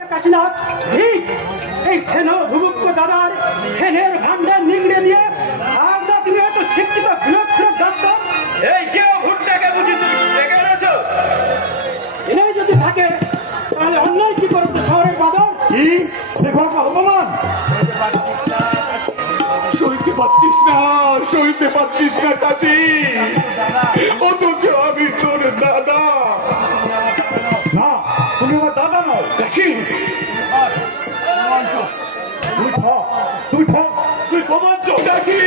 কাশীনাথ ঠিক এই সেন ভুভুক্ত দাদার সেনের ভান্ডার নিংড়ে নিয়ে আমরা তুমি হয়তো শিক্ষিত বৃহৎ দাস্ত এই কেউ ভুট্টাকে বুঝি তুমি ডেকে এনেছো? এনেই যদি থাকে তাহলে অন্যায় কি করতো শহরের বাদর কি সেভাবে অপমান সইতে পারছিস না, সইতে পারছিস না কাজী, অথচ আমি তোর দাদা। না, তুমি আমার দাদা নও কাশি। তুই কমাচ্ছ কাশি।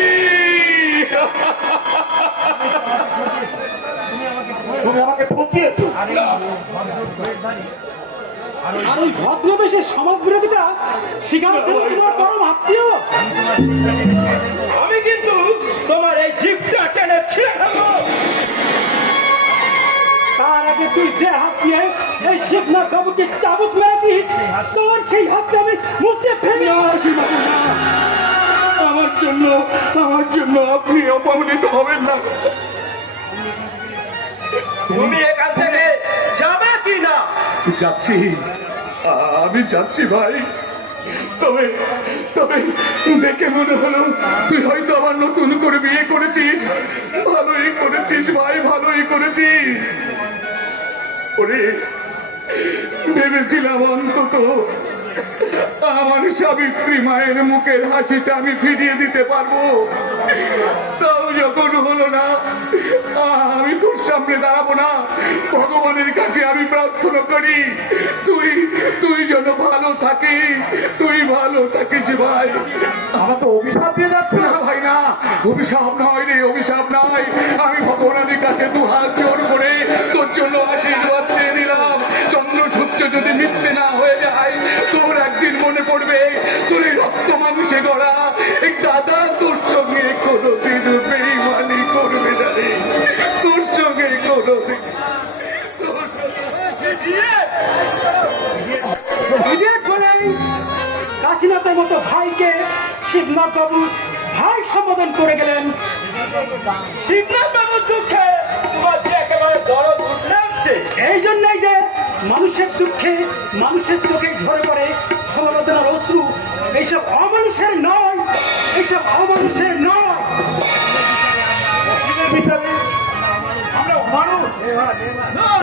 তুমি আমাকে ঠকিয়েছো। আর ওই ভদ্রবেশের সমাজ বিরোধীটা স্বীকার করে তোমার পরম আত্মীয়। আমি কিন্তু তোমার এই জিপটা টেনে ছিঁড়ে ফেলবো। তার আগে তুই যে হাত দিয়ে এই শিবনাথ বাবুকে চাবুক মেরেছিস তোর সেই হাতকে আমি মুছে ফেলে আমার জন্য আপনি অপমানিত হবেন না। তুমি এখান থেকে যাবে কি না? যাচ্ছি, আমি যাচ্ছি ভাই। তবে তবে দেখে মনে হলো তুই হয়তো আবার নতুন করে বিয়ে করেছিস। ভালোই করেছিস ভাই, ভালোই করেছিস। ওরে ভেবেছিলাম অন্তত আমার সাবিত্রী মায়ের মুখের হাসিটা আমি ফিরিয়ে দিতে পারবো, তাও যখন হলো না আমি তোর সামনে দাঁড়াবো না। ভগবানের কাছে আমি প্রার্থনা করি তুই যেন ভালো থাকিস, তুই ভালো থাকিস ভাই। আমার তো অভিশাপ দিয়ে যাচ্ছে না ভাই। না, অভিশাপ নয় রে, অভিশাপ নয়। আমি ভগবানের কাছে দু হাত জোর করে তোর জন্য আশীর্বাদ চেয়ে নিলাম। চন্দ্র সূর্য যদি মিথ্যে না হয়ে যায়, তোর একদিন মনে পড়বে তোর এই রক্ত মানুষে গড়া এই দাদা তোর সঙ্গে কোনোদিন বেইমানি করবে না রে, তোর সঙ্গে কোনোদিন। বিজেট হলেই কাশীনাথের মতো ভাইকে শিবনাথ বাবু ভাই সম্বোধন করে গেলেন। শিবনাথ বাবুর দুঃখে তোমার যে একেবারে দরদ উঠে আসছে। এই জন্যই যে মানুষের দুঃখে মানুষের চোখে ঝরে পড়ে সমবেদনার অশ্রু। এইসব অমানুষের নয়, এইসব অমানুষের নয়। বিচারে আমরা মানুষ।